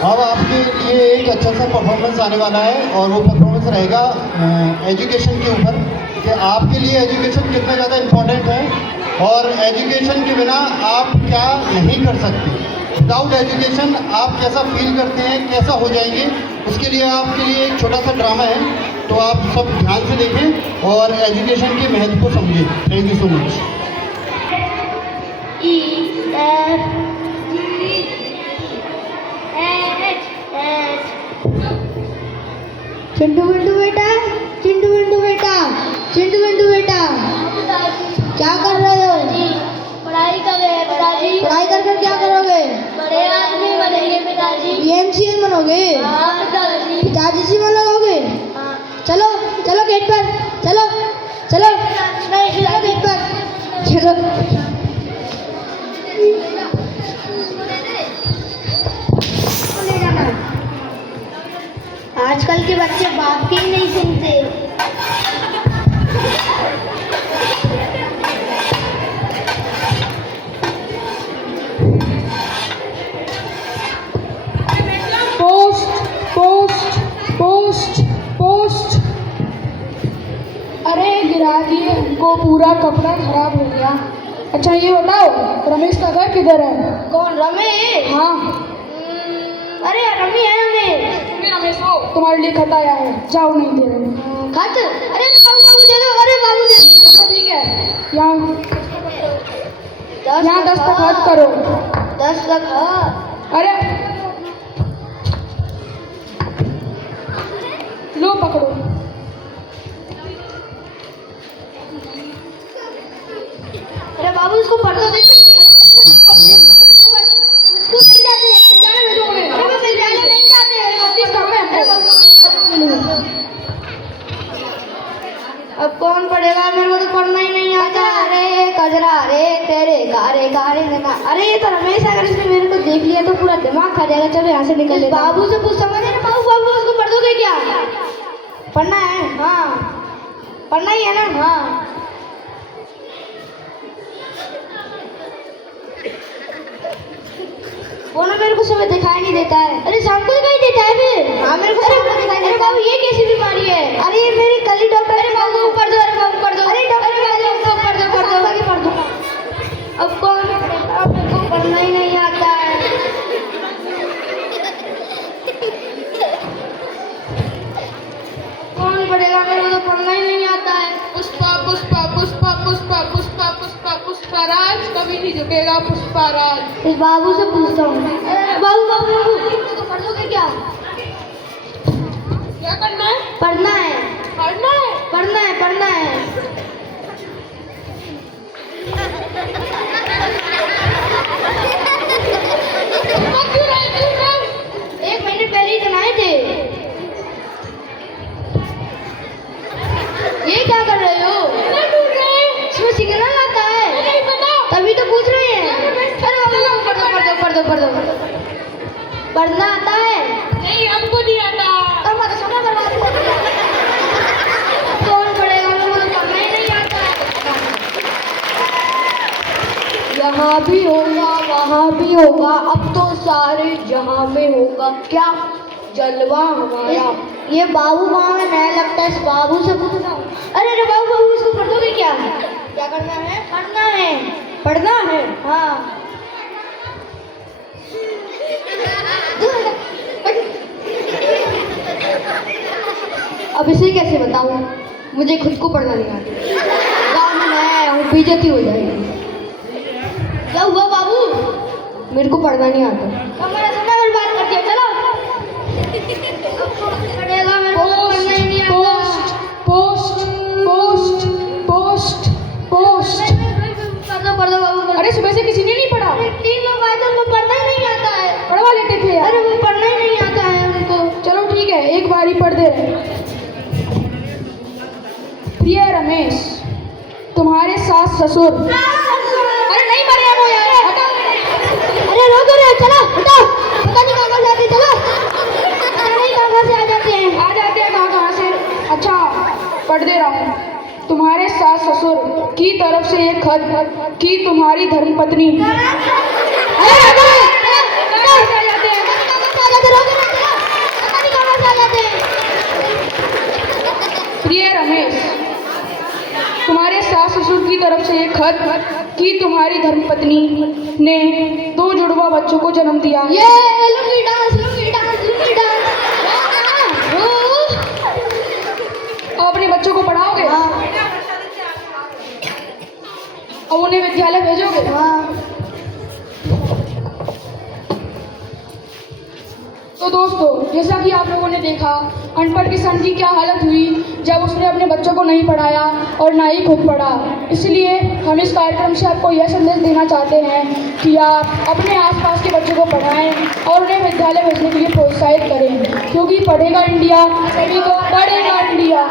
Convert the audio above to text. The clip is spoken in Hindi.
अब आपके लिए एक अच्छा सा परफॉर्मेंस आने वाला है और वो परफॉर्मेंस रहेगा एजुकेशन के ऊपर कि आपके लिए एजुकेशन कितना ज़्यादा इम्पोर्टेंट है और एजुकेशन के बिना आप क्या नहीं कर सकते। विदाउट एजुकेशन आप कैसा फील करते हैं, कैसा हो जाएंगे, उसके लिए आपके लिए एक छोटा सा ड्रामा है, तो आप सब ध्यान से देखें और एजुकेशन के महत्व को समझें। Thank you so much. Chintu Pintu बेटा, चिंटू पिंटू बेटा, चिंटू पिंटू बेटा, क्या कर रहे हो? पढ़ाई कर रहे हैं पिताजी। पढ़ाई कर कर क्या करोगे? बड़े आदमी बनेंगे पिताजी। एमसीएन बनोगे? हाँ पिताजी। पिताजी से मन लगाओगे? हाँ। चलो चलो गेट पर, चलो चलो चलो गेट पर, चलो। आजकल के बच्चे बाप की ही नहीं सुनते। Post post post post. अरे गिरा दिए उनको, पूरा कपड़ा खराब हो गया। अच्छा ये बताओ, रमेश का घर किधर है? कौन? रमेश? हाँ अरे रमी है रमेश। तुम रमेश हो, तुम्हारे लिए खत आया है, जाओ नहीं दे रहे। खत? अरे बाबू बाबू दे दो, अरे बाबू दे दो। ठीक है, यहाँ 10 दस्तखत करो। 10 तक। अरे लो पकड़ो। अरे बाबू इसको पढ़ दो। स्कूल नहीं जाते हैं। जाने दो उन्हें। अरे वो विद्यालय नहीं जाते हैं। किस काम में? अरे बाबू अब कौन पढ़ेगा? मेरे को तो पढ़ना ही नहीं आता। अरे कजरा, अरे तेरे गारे गारे ना। अरे ये तो रमेश, अगर इसने मेरे को देख लिया तो पूरा दिमाग खा जाएगा। चलो यहाँ से निकल लेते हैं। बाबू से पूछ समझ ना। बाबू बाबू उसको पढ़ दोगे क्या? पढ़ना है? हाँ पढ़ना ही है ना। हाँ वो ना मेरे को सुबह दिखाई नहीं देता है। अरे शाम को दिखाई देता है फिर? हाँ मेरे को शाम को दिखाई देता है। बाबू ये कैसी बीमारी है? अरे ये मेरी कल ही डॉक्टर। अरे बाबू पढ़ दो, अरे बाबू पढ़ दो। अरे डॉक्टर पढ़ दो। अब कौन? अब मेरे को पढ़ना ही नहीं आता है। कौन पढ़ेगा? मेरे को तो पढ़ना ही नहीं आता है। पुष्पा पुष्पा पुष्पा पुष्पा पुष्पा पुष्पा पुष्पाराज कभी नहीं झुकेगा। पुष्पाराज। इस बाबू से पूछता हूँ। बाबू बाबू बाबू इसको पढ़ दोगे क्या? क्या करना है? पढ़ना है। पढ़ना है? पढ़ना है, पढ़ना है। क्यों रहे? 1 महीने पहले ही बनाए थे। ये क्या कर रहे हो? इसमें सिग्नल आता है। नहीं पता। तभी तो पूछ रहे हैं। अरे बाबू पढ़ दो। पढ़ना आता है? नहीं हमको नहीं आता। तो हमारा समय बर्बाद कर दिया। कौन पढ़ेगा? मेरे को तो पढ़ना ही नहीं आता है। यहाँ भी होगा, वहाँ भी होगा, अब तो सारे जहाँ में होगा। क्या जलवा हमारा। ये बाबू वहाँ में नया लगता है। इस बाबू से पूछता हूँ। अरे बाबू इसको पढ़ दोगे क्या? क्या करना है? पढ़ना है। पढ़ना है? हाँ अब इसे कैसे बताऊं? मुझे खुद को पढ़ना नहीं आता। गाँव में नया आया हूँ, बेइज्जती हो जाएगी। क्या हुआ बाबू? मेरे को पढ़ना नहीं आता। हमारा समय बर्बाद कर दिया। चलो पढ़ेगा। मेरे को तो पढ़ना ही नहीं आता। Post post post post. पढ़ दो बाबू। अरे सुबह से किसी ने नहीं पढ़ा? 3 लोग आए थे, उनको पढ़ना ही नहीं आता है। पढ़वा लेते थे यार। अरे वो पढ़ना ही नहीं आता है उनको। चलो ठीक है, एक बार ही पढ़ दे रहे। प्रिय रमेश, तुम्हारे सास ससुर। अरे नहीं मरे वो यार, हटाओ। अरे रोको रे, चलो हटाओ। पता नहीं कहाँ से आते। चलो पता नहीं कहाँ से आ जाते हैं। आ जाते हैं कहाँ से। अच्छा पढ़ दे रहा हूँ। तुम्हारे सास ससुर की तरफ से एक खत कि तुम्हारी धर्मपत्नी। अरे तरफ से एक खत कि तुम्हारी धर्मपत्नी ने 2 जुड़वा बच्चों को जन्म दिया। ये lungi dance lungi dance lungi dance. अब अपने बच्चों को पढ़ाओगे? अब उन्हें विद्यालय भेजोगे? तो दोस्तों, जैसा कि आप लोगों ने देखा अनपढ़ किसान की क्या हालत हुई जब उसने अपने बच्चों को नहीं पढ़ाया और ना ही खुद पढ़ा। इसलिए हम इस कार्यक्रम से आपको यह संदेश देना चाहते हैं कि आप अपने आसपास के बच्चों को पढ़ाएं और उन्हें विद्यालय भेजने के लिए प्रोत्साहित करें, क्योंकि पढ़ेगा इंडिया तभी तो बढ़ेगा इंडिया।